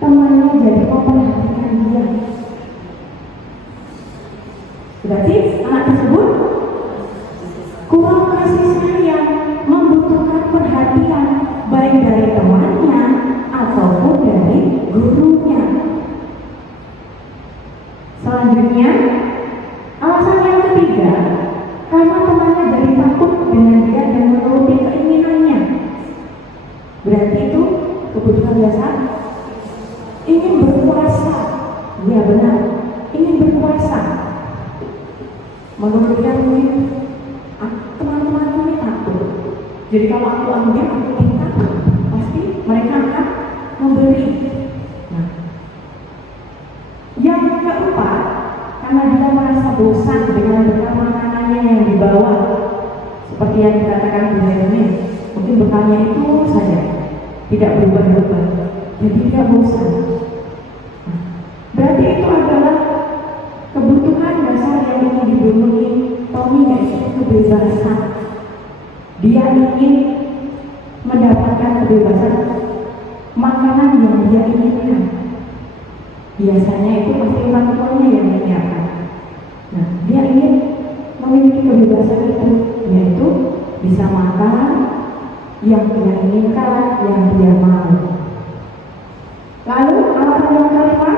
temannya jadi memperhatikan dia. Berarti anak tersebut kurang kasih sayang, membutuhkan perhatian baik dari temannya ataupun dari gurunya. Selanjutnya, alasan yang ketiga, karena temannya jadi takut dengan dia dan menuruti keinginannya. Berarti itu kebutuhan dasar. Ingin berkuasa, ya benar, ingin berkuasa. Menurut dia mungkin teman-teman ini takut Jadi kalau aku ambil, aku minta, pasti mereka akan memberi. Nah, yang keempat, karena dia merasa bosan dengan bekal makanannya yang dibawa, seperti yang dikatakan Bu Hermin, mungkin bekalnya itu saja, tidak berubah-ubah, jadi dia bosan. Nah, berarti itu adalah kebutuhan dasar yang ingin dipenuhi Tommy, yaitu kebebasan. Dia ingin mendapatkan kebebasan makanan yang dia inginkan. Biasanya itu pasti orang tuanya yang menyiapkan. Nah, dia ingin memiliki kebebasan itu, yaitu bisa makan yang dia inginkan, yang dia mau. Lalu alasan yang kelima,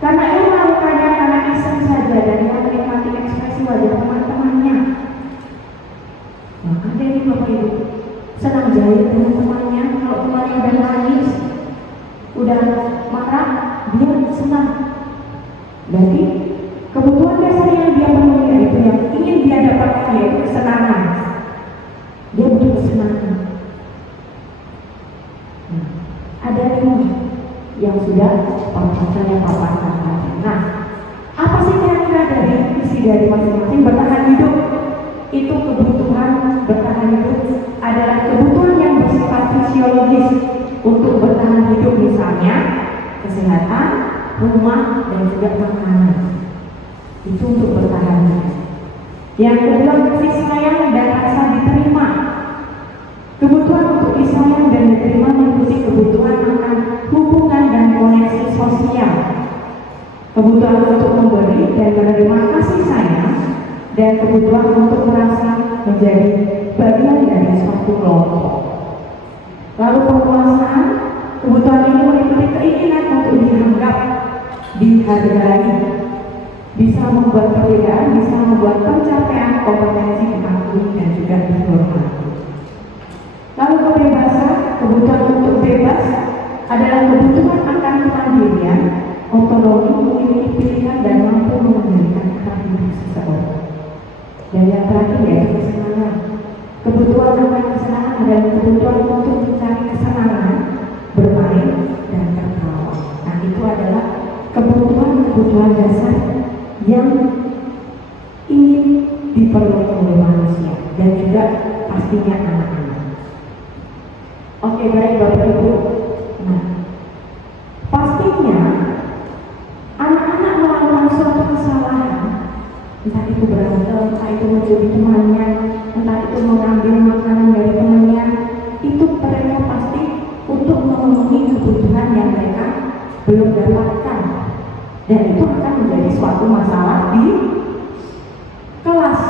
karena ia melakukannya karena iseng saja dan ia menikmati ekspresi wajah teman-temannya. Nah, ada ini Bapak Ibu senang jahit dengan temannya. Kalau temannya udah nangis, udah marah, dia senang. Berarti kebutuhan dasar yang dia penuhi itu yang ingin dia dapatkan, yaitu kesenangan. Dia butuh kesenangan. Nah, ada ini yang sudah saya paparkan tadi. Nah, apa sih kira-kira dari isi dari masing-masing? Bertahan hidup itu kebutuhan. Bertahan hidup adalah kebutuhan yang bersifat fisiologis untuk bertahan hidup, misalnya kesehatan, rumah, dan juga makanan. Itu untuk bertahan hidup. Yang kedua, kasih sayang dan rasa diterima. Kebutuhan untuk disayang dan diterima meliputi kebutuhan akan hubungan dan koneksi sosial, kebutuhan untuk memberi dan menerima kasih sayang, dan kebutuhan untuk merasa menjadi bagian dari suatu kelompok. Lalu penguasaan, kebutuhan ini meliputi keinginan untuk dianggap, dihargai, bisa membuat perbedaan, bisa membuat pencapaian kompetensi diakui dan juga dihormati. Lalu kebebasan, kebutuhan untuk bebas adalah kebutuhan akan kemandirian, otonomi, memiliki pilihan dan mampu mengendalikan arah hidup seseorang. Dan yang terakhir yaitu kesenangan. Kebutuhan akan kesenangan adalah kebutuhan untuk mencari kesenangan, bermain dan tertawa. Nah, itu adalah kebutuhan dasar yang ingin diperoleh oleh manusia dan juga pastinya anak-anak. Oke, baik Bapak Ibu. Nah, pastinya anak-anak melakukan suatu kesalahan, entah itu berantem, entah itu mencuri temannya, entah itu mengambil makanan dari temannya, itu mereka pasti untuk memenuhi kebutuhan yang mereka belum dapatkan, dan itu akan menjadi suatu masalah di kelas.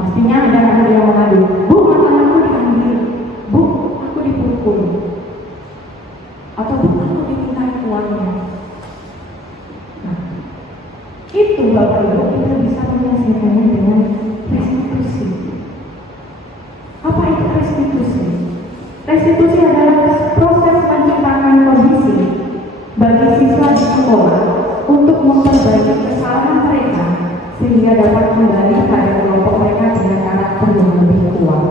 Pastinya ada anak yang mengadu, "Bu, makananku diambil, Bu, aku dipukul, atau Bu, aku dimintai uangnya." Nah, itu Bapak Ibu, kita bisa menyelesaikannya dengan restitusi. Apa itu restitusi? Restitusi adalah proses menciptakan kondisi bagi siswa di sekolah untuk memperbaiki kesalahan mereka sehingga dapat kembali pada kelompok mereka dengan karakter yang lebih kuat.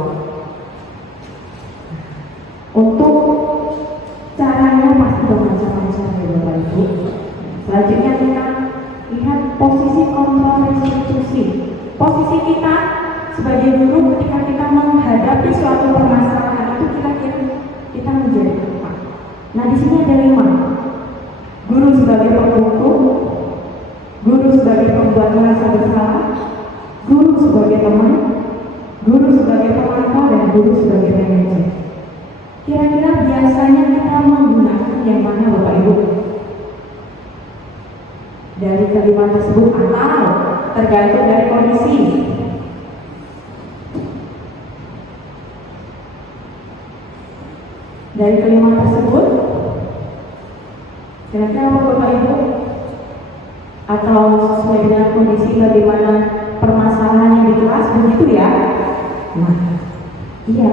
Untuk caranya pasti bermacam-macam ya Bapak Ibu. Selanjutnya kita lihat posisi kontrol restitusi. Posisi kita sebagai guru ketika kita menghadapi suatu permasalahan itu kita menjadi apa? Nah, di sini ada 5. Guru sebagai penghukum, guru sebagai pembuat merasa bersalah, guru sebagai teman, guru sebagai pemantau, dan guru sebagai manajer. Kira-kira biasanya kita menggunakan yang mana Bapak Ibu? Dari kelima tersebut atau tergantung dari kondisi. Dari kelima tersebut, kira-kira apa Bapak Ibu? Atau sesuai dengan kondisi bagaimana permasalahannya di kelas, begitu ya? Nah, iya,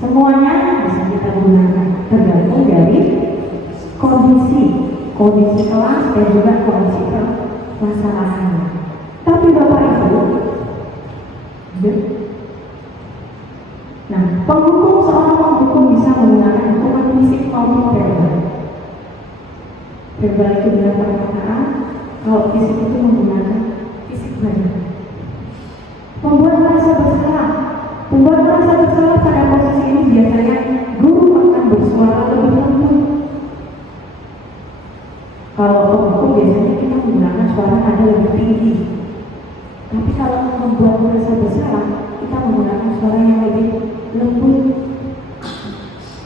semuanya bisa kita gunakan tergantung dari kondisi kelas dan juga kondisi permasalahan. Tapi Bapak Ibu, Ya. Nah, penghukum, seorang penghukum bisa menggunakan hukuman fisik maupun verbal. Verbal itu dengan perkataan, kalau fisik itu menggunakan fisik badan. Membuat merasa bersalah. Membuat merasa bersalah pada posisi ini biasanya guru akan bersuara lebih lembut. Kalau penghukum biasanya kita menggunakan suara nada lebih tinggi. Tapi kalau membuat merasa bersalah, kita menggunakan suara yang lebih lembut.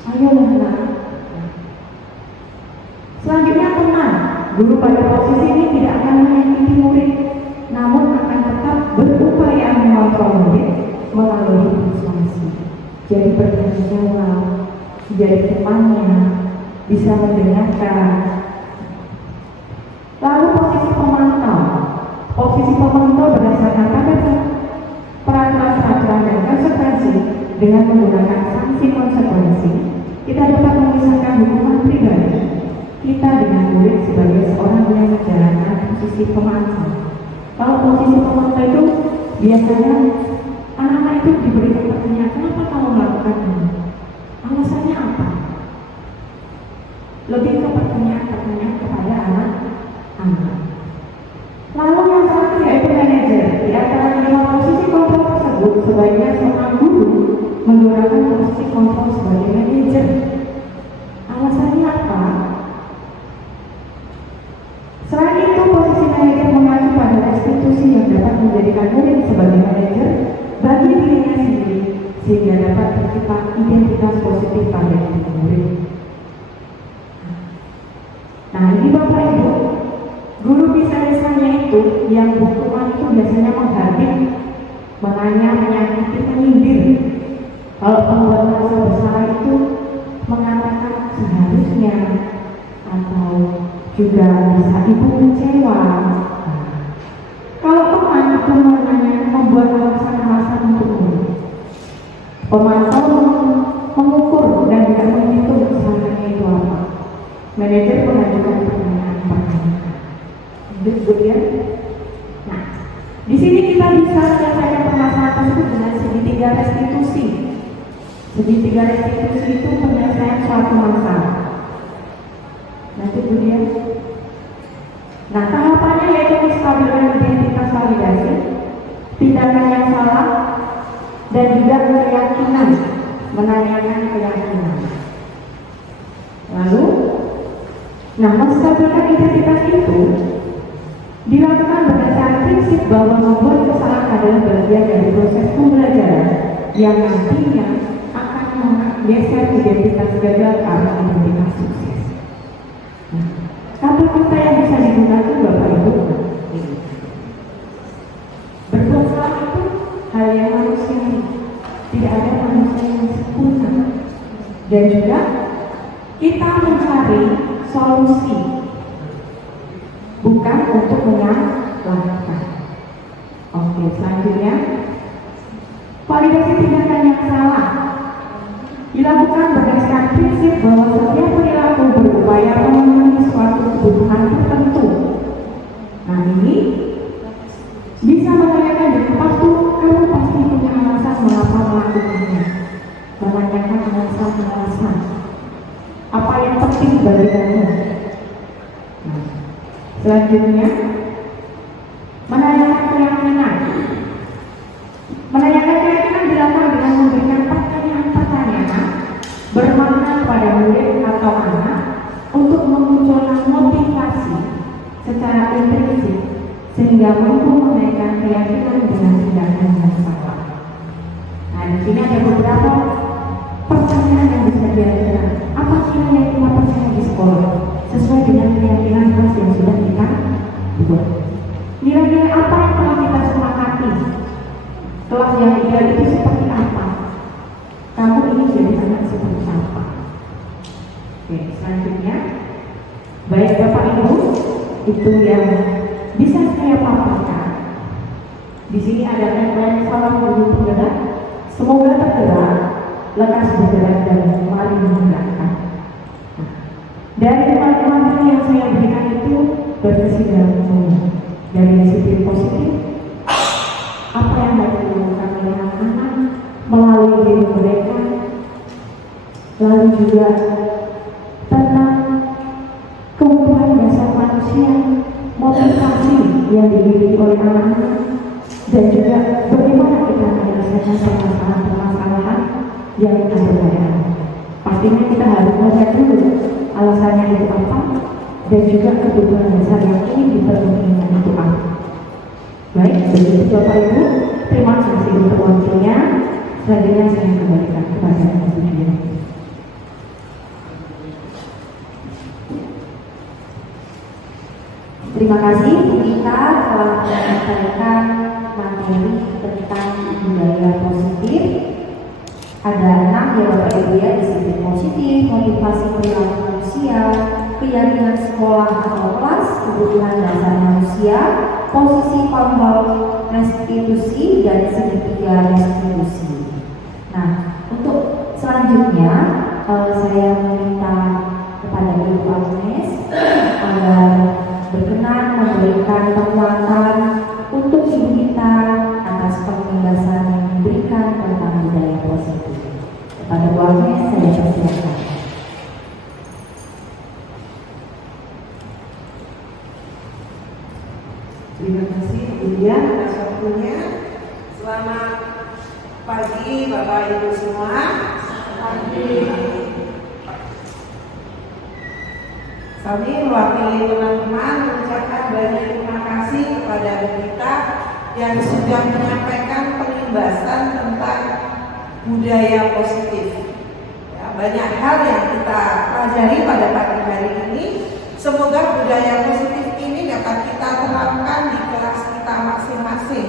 Ayo anak. Selanjutnya teman. Guru pada posisi ini tidak akan menyakiti murid, namun akan tetap berupaya mengontrol murid melalui persuasi. Jadi bertanggung jawab, jadi temannya, bisa mendengarkan. Lalu posisi pemantau. Posisi pemantau berdasarkan pada peraturan-peraturan dan konsekuensi dengan menggunakan sanksi konsekuensi. Kita dapat memisahkan hukuman pribadi kita dengan murid sebagai seorang yang menjalankan posisi pemantau. Kalau posisi pemantau itu biasanya anak-anak itu diberikan pertanyaan, kenapa kamu melakukan ini? Alasannya apa? Lebih ke pertanyaan-pertanyaan kepada anak-anak. Lalu yang terakhir yaitu manajer. Di antara 5 posisi kontrol tersebut, sebaiknya seorang guru menggunakan posisi kontrol sebagai manajer. Alasannya apa? Selain itu, posisi manajer mengacu pada restitusi yang dapat menjadikan murid sebagai manajer bagi dirinya sendiri, sehingga dapat tercipta identitas positif pada diri murid. Nah, ini Bapak Ibu, guru misalnya itu yang hukuman itu biasanya menghardik, menanya, menyakiti, menyindir. Kalau pembuat merasa bersalah itu mengatakan seharusnya, atau juga bisa ibu kecewa. Kalau teman itu membuat alasan-alasan untuk murid, pemantau mengukur dan tidak menghitung kesalahannya itu apa. Manajer mengajukan pertanyaan-pertanyaan. Kemudian, nah, di sini kita bisa menyelesaikan permasalahan tersebut dengan segitiga restitusi. Segitiga restitusi itu penyelesaian suatu masalah. Nanti kemudian, nah tahapannya yaitu menstabilkan identitas validasi, tindakan yang salah, dan juga keyakinan, menanyakan keyakinan. Lalu, nah menstabilkan identitas itu dilakukan berdasarkan prinsip bahwa membuat kesalahan adalah bagian dari proses pembelajaran yang nantinya akan menggeser identitas gagal ke arah identitas sukses. Nah, kata-kata yang bisa digunakan Bapak Ibu, berbuat salah itu hal yang manusiawi, tidak ada manusia yang sempurna, dan juga kita mencari solusi, bukan untuk menyalahkan. Oke, selanjutnya validasi tindakan yang salah dilakukan berdasarkan prinsip bahwa setiap perilaku berupaya memenuhi suatu kebutuhan tertentu. Nah, ini bisa menanyakan dengan pasti, kamu pasti punya alasan mengapa melakukannya. Menanyakan alasan-alasan apa yang penting bagi kamu. Nah, selanjutnya menanyakan keyakinan. Menanyakan keyakinan dilakukan dengan memberikan pertanyaan-pertanyaan bermakna kepada murid atau anak untuk memunculkan motivasi secara intrinsik sehingga mampu menaikkan keyakinan dengan tindakan yang salah. Nah, di sini ada beberapa pertanyaan yang bisa diajukan. Apa kira yang kita percaya di sekolah sesuai dengan keyakinan kelas yang sudah kita buat? Nilai-nilai apa yang telah kita sepakati? Kelas yang ideal itu seperti apa? Kamu ingin jadi anak seperti apa? Oke, selanjutnya, baik Bapak Ibu, itu yang bisa saya paparkan. Di sini ada tagline salam guru penggerak, semoga tergerak, lekas bergerak dan mari menggerakkan. Nah, dari materi yang saya berikan itu berkesinambungan dari disiplin positif, apa yang harus dilakukan oleh diri mereka, lalu juga tentang kebutuhan dasar manusia, motivasi yang dimiliki oleh anak-anak, dan juga bagaimana kita menyelesaikan permasalahan-permasalahan yang ada. Pastinya kita harus melihat dulu alasannya itu apa, dan juga kebutuhan dasar yang ingin dipenuhi itu apa. Baik, begitu Bapak Ibu, terima kasih untuk waktunya. Selanjutnya saya kembalikan kepada Ibu Dia. Terima kasih Bu Ita telah menyampaikan materi tentang budaya positif. Ada 6 ya Bapak Ibu ya, disiplin positif, motivasi perilaku manusia, keyakinan sekolah atau kelas, kebutuhan dasar manusia, posisi kontrol restitusi, dan segitiga restitusi. Nah, untuk selanjutnya saya meminta kepada Ibu Agnes agar berkenan memberikan penguatan untuk Ibu kita atas penjelasan yang diberikan tentang budaya positif. Kepada Bu Agnes saya persilakan. Terima kasih Bu Dia atas waktunya. Selamat pagi Bapak Ibu semua. Pagi. Kami mewakili teman-teman mengucapkan banyak terima kasih kepada Bu Kita yang sudah menyampaikan pelimbasan tentang budaya positif. Ya, banyak hal yang kita pelajari pada pagi hari ini. Semoga budaya positif ini dapat kita terapkan di kelas kita masing-masing.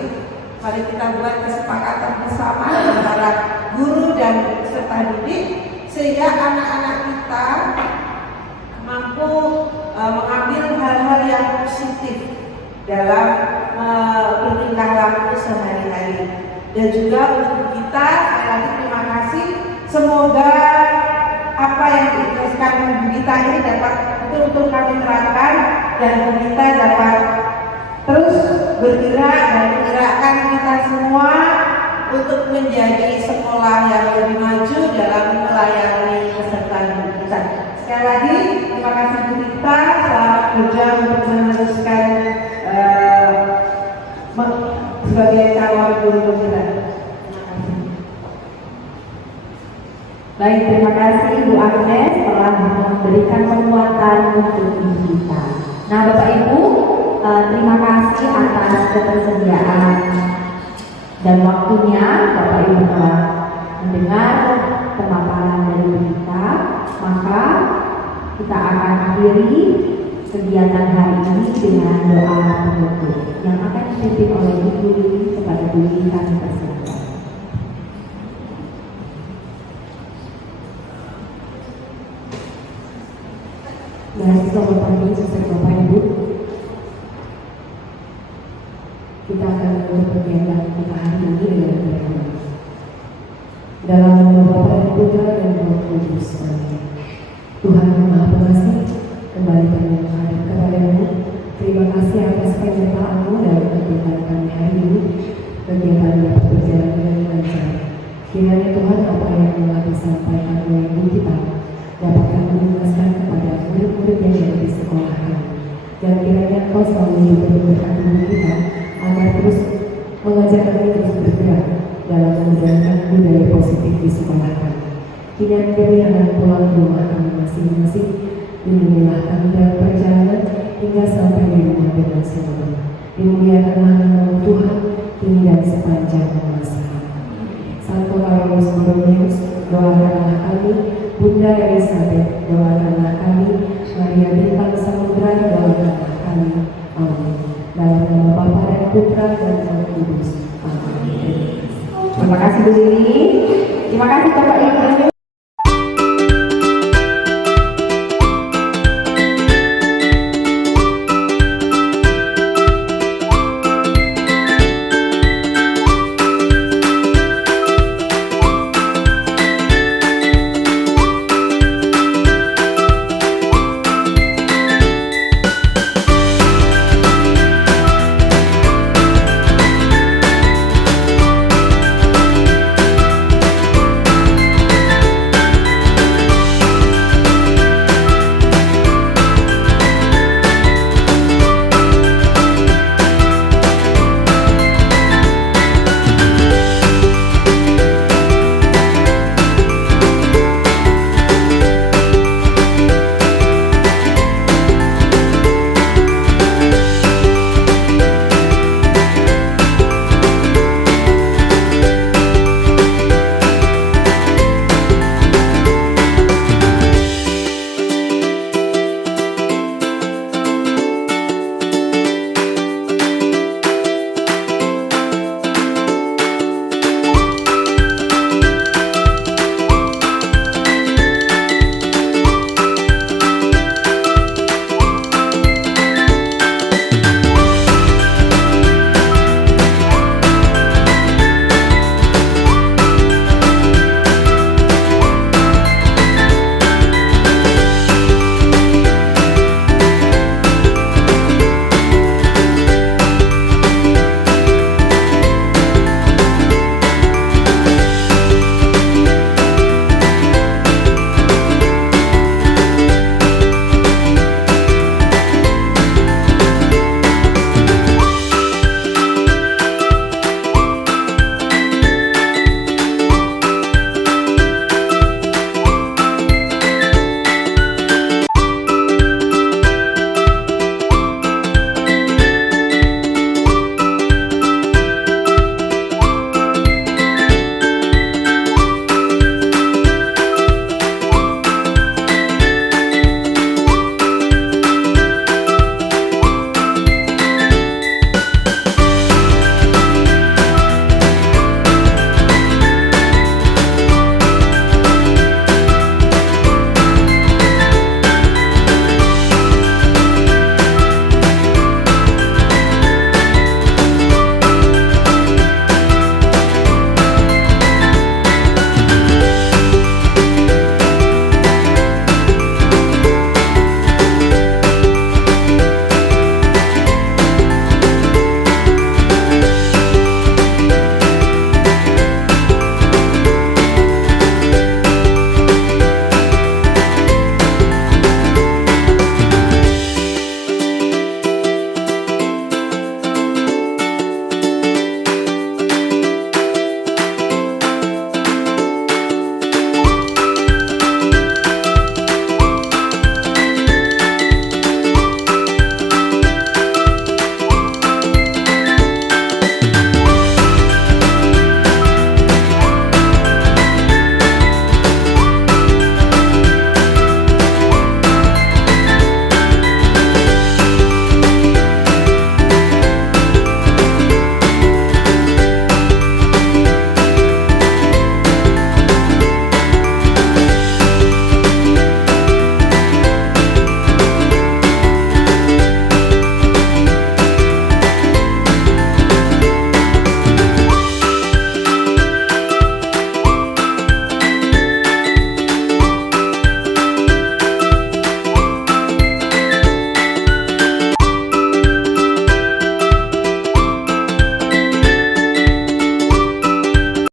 Mari kita buat kesepakatan bersama antara guru dan peserta didik sehingga anak-anak kita mampu mengambil hal-hal yang positif dalam bertingkah laku sehari-hari. Dan juga untuk kita, sekali lagi terima kasih. Semoga apa yang diikhlaskan Ibu Kita ini dapat betul-betul kami terapkan dan kita dapat terus bergerak dan menggerakkan kita semua untuk menjadi sekolah yang lebih maju dalam melayani peserta didik kita. Sekali lagi terima kasih Bu Kita, selamat berjuang untuk meneruskan sebagai calon guru penggerak. Baik, terima kasih Bu Agnes telah memberikan penguatan untuk Ibu kita. Nah Bapak Ibu, terima kasih atas ketersediaan dan waktunya Bapak Ibu telah mendengar pemaparan dari Ibu kita. Maka kita akan akhiri kegiatan hari ini dengan doa penutup yang akan dipimpin oleh Ibu kepada Bu kita tersebut. Dan selamat pagi saudara Bapak Ibu. Kita akan menutup kegiatan kita hari ini dengan berdoa. Dalam nama Bapa dan Putra dan Roh Kudus. Amin. Tuhan yang Maha Pengasih, kembali kami menghadap kepada-Mu. Terima kasih atas penyertaan-Mu dalam kegiatan kami hari ini. Kegiatan dapat berjalan dengan lancar. Kiranya Tuhan apa yang telah disampaikan oleh Ibu kita dapat kami jelaskan kepada murid-murid yang ada di sekolah kami. Dan kiranya Engkau selalu memberkati Ibu kita agar terus mengajar kami terus bergerak dalam menjalankan budaya positif di sekolah kami. Kini kami akan pulang ke rumah kami masing-masing. Lindungilah kami dalam perjalanan hingga sampai di rumah dengan selamat. Dimuliakanlah nama Tuhan kini dan sepanjang masa. Santo Paulus Borromeus, doakanlah kami. Bunda Elizabeth, doakanlah kami. Maria Bintang Samudra, doakanlah kami. Amin. Dalam nama Bapa dan Putra dan Roh Kudus. Amin. Terima kasih Bu Diri. Terima kasih Bapak Ibu.